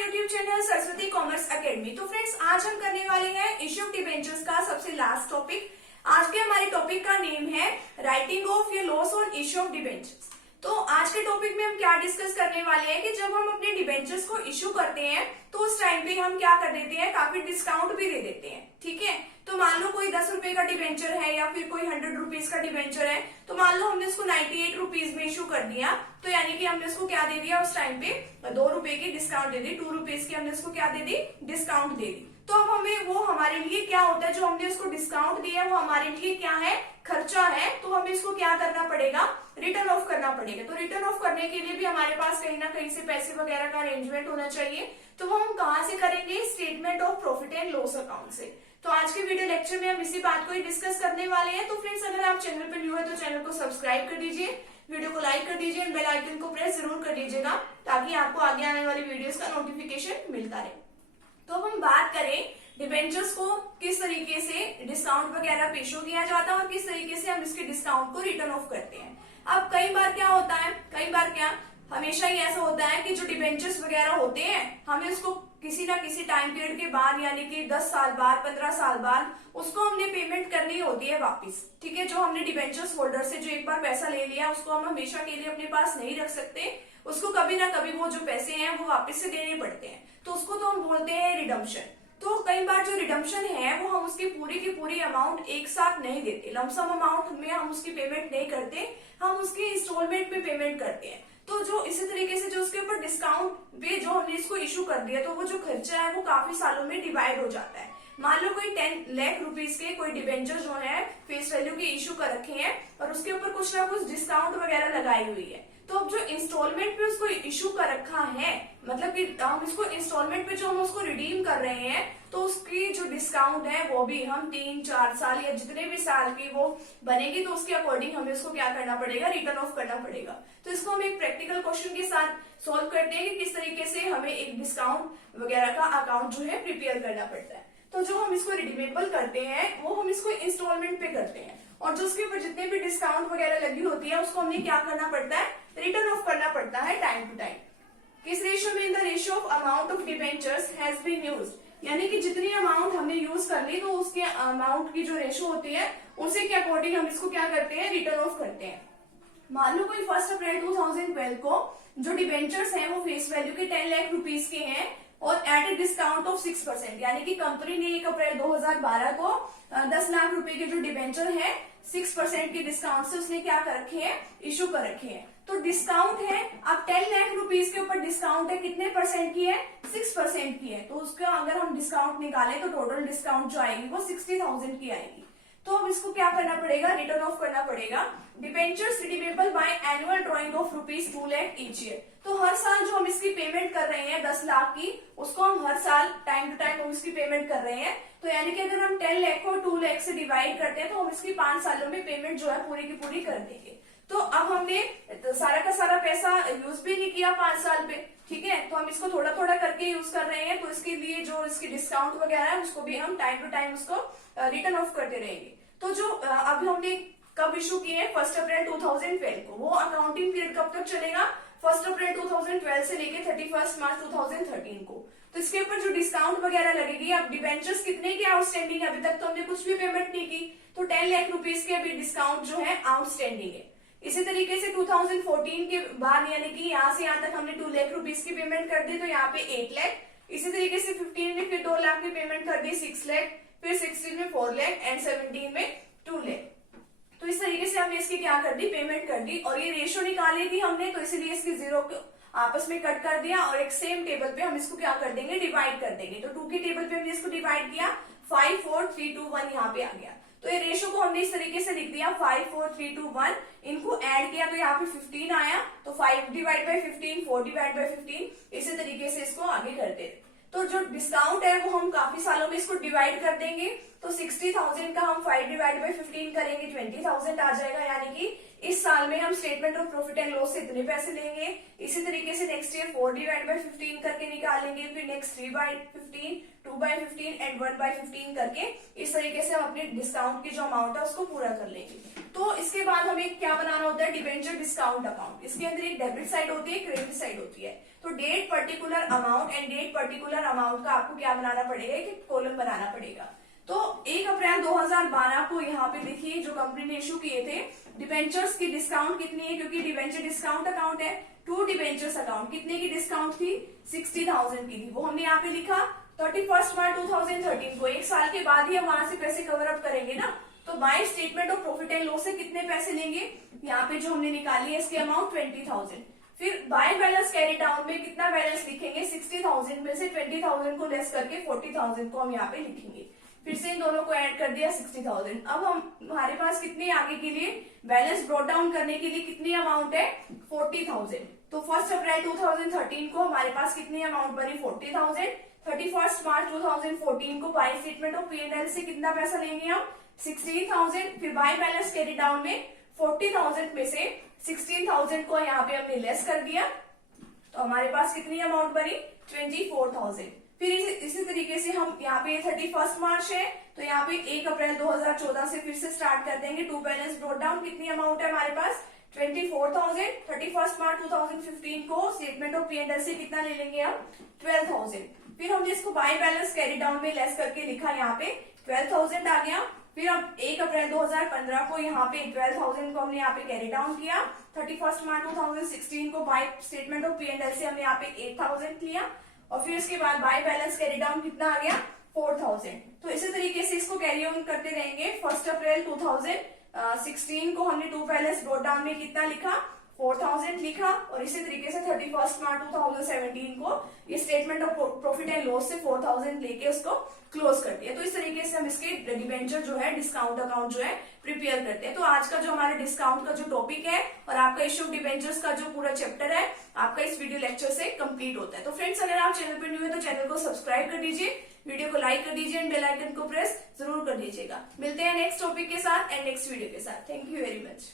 YouTube channel Saraswati commerce academy. तो friends, आज हम करने वाले हैं इश्यू ऑफ डिबेंचर्स का सबसे लास्ट टॉपिक। आज के हमारे टॉपिक का नेम है राइटिंग ऑफ या loss on issue of debentures. तो आज के टॉपिक में हम क्या डिस्कस करने वाले हैं कि जब हम अपने डिबेंचर्स को इश्यू करते हैं तो उस टाइम पे हम क्या कर देते हैं, काफी डिस्काउंट भी दे देते हैं। ठीक है, तो मान लो कोई 10 रुपए का डिबेंचर है या फिर कोई 100 रुपीज का डिबेंचर है, तो मान लो हमने उसको 98 रुपीज में इशू कर दिया, तो यानी कि हमने उसको क्या दे दिया, उस टाइम पे 2 रुपए की डिस्काउंट दे दी, 2 रुपीज की हमने उसको क्या दे दी, डिस्काउंट दे दी। तो अब हमें वो हमारे लिए क्या होता है, जो हमने उसको डिस्काउंट दिया वो हमारे लिए क्या है, खर्चा है। तो हमें इसको क्या करना पड़ेगा, रिटर्न ऑफ करना पड़ेगा। तो रिटर्न ऑफ करने के लिए भी हमारे पास कहीं ना कहीं से पैसे वगैरह का अरेंजमेंट होना चाहिए। तो वो हम कहाँ से करेंगे, statement of profit and loss account से। तो आज के वीडियो लेक्चर में हम इसी बात को ही डिस्कस करने वाले हैं। तो फ्रेंड्स, अगर आप चैनल पर न्यू है तो चैनल को सब्सक्राइब कर दीजिए, वीडियो को लाइक कर दीजिए, बेल आइकन को प्रेस जरूर कर दीजिएगा ताकि आपको आगे आने वाली वीडियोस का नोटिफिकेशन मिलता रहे। तो अब हम बात करें डिबेंचर्स को किस तरीके से डिस्काउंट वगैरह पेशो किया जाता है और किस तरीके से हम इसके डिस्काउंट को रिटर्न ऑफ करते हैं। अब कई बार क्या होता है, कई बार क्या हमेशा ही ऐसा होता है कि जो डिबेंचर्स वगैरह होते हैं हमें उसको किसी ना किसी टाइम पीरियड के बाद, यानी कि 10 साल बाद, 15 साल बाद उसको हमने पेमेंट करनी होती है वापस। ठीक है, जो हमने डिबेंचर्स होल्डर से जो एक बार पैसा ले लिया उसको हम हमेशा के लिए अपने पास नहीं रख सकते, उसको कभी ना कभी वो जो पैसे हैं वो वापस से देने पड़ते हैं। तो उसको तो हम बोलते हैं रिडम्पशन। तो कई बार जो रिडम्पशन है वो हम उसकी पूरी अमाउंट एक साथ नहीं देते, लमसम अमाउंट में हम उसकी पेमेंट नहीं करते, हम उसकी इंस्टॉलमेंट में पेमेंट करते हैं। तो जो इसी तरीके से जो उसके ऊपर डिस्काउंट पे जो हमने इसको इशू कर दिया, तो वो जो खर्चा है वो काफी सालों में डिवाइड हो जाता है। मान लो कोई 10 लाख रुपीज के कोई डिबेंचर जो है फेस वैल्यू के इशू कर रखे हैं और उसके ऊपर कुछ ना कुछ डिस्काउंट वगैरह लगाई हुई है। तो अब जो इंस्टॉलमेंट पे उसको इशू कर रखा है, मतलब कि हम इसको इंस्टॉलमेंट पे जो हम उसको रिडीम कर रहे हैं, तो उसकी जो डिस्काउंट है वो भी हम 3-4 साल या जितने भी साल की वो बनेगी तो उसके अकॉर्डिंग हमें उसको क्या करना पड़ेगा, रिटर्न ऑफ करना पड़ेगा। तो इसको हम एक प्रैक्टिकल क्वेश्चन के साथ सोल्व करते हैं कि किस तरीके से हमें एक डिस्काउंट वगैरह का अकाउंट जो है प्रिपेयर करना पड़ता है। तो जो हम इसको रिडीमेबल करते हैं वो हम इसको इंस्टॉलमेंट पे करते हैं, और जो उसके ऊपर जितने भी डिस्काउंट वगैरह लगी होती है उसको हमने क्या करना पड़ता है, रिटर्न ऑफ करना पड़ता है टाइम टू टाइम। किस रेशियो में, in the ratio of amount of debentures has been used, यानी कि जितनी अमाउंट हमने यूज कर ली तो उसके अमाउंट की जो रेशियो होती है उसी के अकॉर्डिंग हम इसको क्या करते हैं, रिटर्न ऑफ करते हैं। मान लो कोई 1 अप्रैल 2012 को जो डिबेंचर्स हैं वो फेस वैल्यू के 10 लाख रुपीज के हैं और एट ए डिस्काउंट ऑफ 6%, यानी कि कंपनी ने 1 अप्रैल 2012 को 10 लाख रुपए के जो डिबेंचर है 6% के डिस्काउंट से उसने क्या कर रखे हैं, इशू कर रखे हैं। तो डिस्काउंट है, अब 10 लाख रुपीज के ऊपर डिस्काउंट है, कितने परसेंट की है, 6% की है। तो उसका अगर हम डिस्काउंट निकालें तो टोटल डिस्काउंट जो आएगी वो 60,000 की आएगी। तो अब इसको क्या करना पड़ेगा, रिटर्न ऑफ करना पड़ेगा। Debentures redeemable by annual drawing of ₹2 lakh each year. तो हर साल जो हम इसकी पेमेंट कर रहे हैं 10 लाख की, उसको हम हर साल टाइम टू टाइम हम इसकी पेमेंट कर रहे हैं। तो यानी कि अगर हम 10 लाख को 2 लाख से डिवाइड करते हैं तो हम इसकी 5 सालों में पेमेंट जो है पूरी की पूरी कर देंगे। तो अब हमने सारा का सारा पैसा यूज भी नहीं किया 5 साल पे, ठीक है, तो हम इसको थोड़ा थोड़ा करके यूज कर रहे हैं। तो इसके लिए जो इसकी डिस्काउंट वगैरह है उसको भी हम टाइम टू टाइम उसको रिटर्न ऑफ करते रहेंगे। तो जो अभी हमने कब इशू किए हैं, 1 अप्रैल 2012 को, वो अकाउंटिंग पीरियड कब तक चलेगा, 1 अप्रैल 2012 से लेके 31 मार्च 2013 को। तो इसके ऊपर जो डिस्काउंट वगैरह लगेगी, अब डिबेंचर्स कितने के आउटस्टैंडिंग है, अभी तक तो हमने कुछ भी पेमेंट नहीं की, तो 10 लाख रुपीज के अभी डिस्काउंट जो है आउटस्टैंडिंग है। इसी तरीके से 2014 के बाद, यानी कि यहाँ से यहाँ तक हमने 2 लाख रुपीज की पेमेंट कर दी, तो यहाँ पे 8 लाख। इसी तरीके से 15 में फिर 2 लाख की पेमेंट कर दी, 6 लाख, फिर 16 में 4 लाख एंड 17 में 2 लाख। तो इस तरीके से हमने इसकी क्या कर दी, पेमेंट कर दी। और ये रेशियो निकाली थी हमने, तो इसीलिए इसकी जीरो को आपस में कट कर दिया और एक सेम टेबल पे हम इसको क्या कर देंगे, डिवाइड कर देंगे। तो 2 की टेबल पे हमने इसको डिवाइड किया, 5 4 3 2 1 यहाँ पे आ गया। तो ये रेशियो को हमने इस तरीके से लिख दिया, 5 4 3 2 1, इनको ऐड किया तो यहाँ पे 15 आया, तो 5 डिवाइड बाई 15, 4 डिवाइड बाई 15, इसी तरीके से इसको आगे करते हैं। तो जो डिस्काउंट है वो हम काफी सालों में इसको डिवाइड कर देंगे। तो 60,000 का हम 5 डिवाइड बाई 15 करेंगे, 20,000 आ जाएगा, यानी कि इस साल में हम statement of profit and loss से इतने पैसे लेंगे। इसी तरीके से नेक्स्ट ईयर 4 डिवाइड बाई 15 करके निकालेंगे, फिर next 3 by 15, 2 by 15 and 1 by 15 करके इस तरीके से हम अपने डिस्काउंट की जो अमाउंट है उसको पूरा कर लेंगे। तो इसके बाद हमें क्या बनाना होता है, डिबेंचर डिस्काउंट अकाउंट। इसके अंदर एक डेबिट साइड होती है, क्रेडिट साइड होती है। तो date particular amount and date particular amount का आपको क्या बनाना पड़ेगा, एक कॉलम बनाना पड़ेगा। तो 1 अप्रैल 2012 को यहाँ पे देखिए जो कंपनी ने इशू किए थे डिबेंचर्स की डिस्काउंट कितनी है, क्योंकि डिबेंचर डिस्काउंट अकाउंट है, टू डिबेंचर्स अकाउंट कितने की डिस्काउंट थी, 60,000 की थी, वो हमने यहाँ पे लिखा। 31 मार्च 2013 को, एक साल के बाद ही हम वहां से पैसे कवर अप करेंगे ना, तो by statement of profit and loss से कितने पैसे लेंगे, यहाँ पे जो हमने निकाली है इसकी अमाउंट 20,000। फिर बाय बैलेंस कैरी डाउन में कितना बैलेंस लिखेंगे, 60,000 में से 20,000 को लेस करके 40,000 को हम यहाँ पे लिखेंगे। फिर से इन दोनों को ऐड कर दिया 60,000। अब हमारे पास कितनी आगे के लिए बैलेंस ब्रॉट डाउन करने के लिए कितनी अमाउंट है, 40,000। तो 1 अप्रैल 2013 को हमारे पास कितनी अमाउंट बनी, 40,000। 31 मार्च 2014 को बाय स्टेटमेंट ऑफ P&L से कितना पैसा लेंगे हम, 16,000। फिर बाय बैलेंस कैरी डाउन में 40,000 में से 16,000 को यहाँ पे हमने लेस कर दिया, तो हमारे पास कितनी अमाउंट बनी, 24,000। फिर इसी तरीके से हम यहाँ पे 31 मार्च है, तो यहाँ पे 1 अप्रैल 2014 से फिर से स्टार्ट कर देंगे टू बैलेंस ब्रॉट डाउन। कितनी अमाउंट है हमारे पास, 24,000। 31 मार्च 2015 को स्टेटमेंट ऑफ P&L से कितना ले लेंगे हम, 12,000। फिर हमने इसको बाय बैलेंस कैरी डाउन में लेस करके लिखा, यहाँ पे 12,000 आ गया। फिर अब 1 अप्रैल 2015 को यहाँ पे 12,000 को हमने यहाँ पे कैरी डाउन किया। 31 मार्च 2016 को बाय स्टेटमेंट ऑफ P&L से हमने यहाँ पे 8,000 लिया, और फिर उसके बाद बाय बैलेंस कैरी डाउन कितना आ गया, 4,000। तो इसी तरीके से इसको कैरी ऑन करते रहेंगे। 1 अप्रैल 2016 को हमने टू बैलेंस ब्रॉट डाउन में कितना लिखा, 4,000 लिखा, और इसी तरीके से 31 मार्च 2017 को ये statement of profit and loss से 4,000 लेके उसको क्लोज कर दिया। तो इस तरीके से हम इसके डिबेंचर जो है डिस्काउंट अकाउंट जो है प्रिपेयर करते हैं। तो आज का जो हमारे डिस्काउंट का जो टॉपिक है और आपका इश्यू ऑफ डिबेंचर्स का जो पूरा चैप्टर है आपका इस वीडियो लेक्चर से कंप्लीट होता है। तो फ्रेंड्स, अगर आप चैनल पर न्यू है तो चैनल को सब्सक्राइब कर दीजिए, वीडियो को लाइक कर दीजिए एंड बेल आइकन को प्रेस जरूर कर दीजिएगा। मिलते हैं नेक्स्ट टॉपिक के साथ एंड नेक्स्ट वीडियो के साथ। Thank you very much.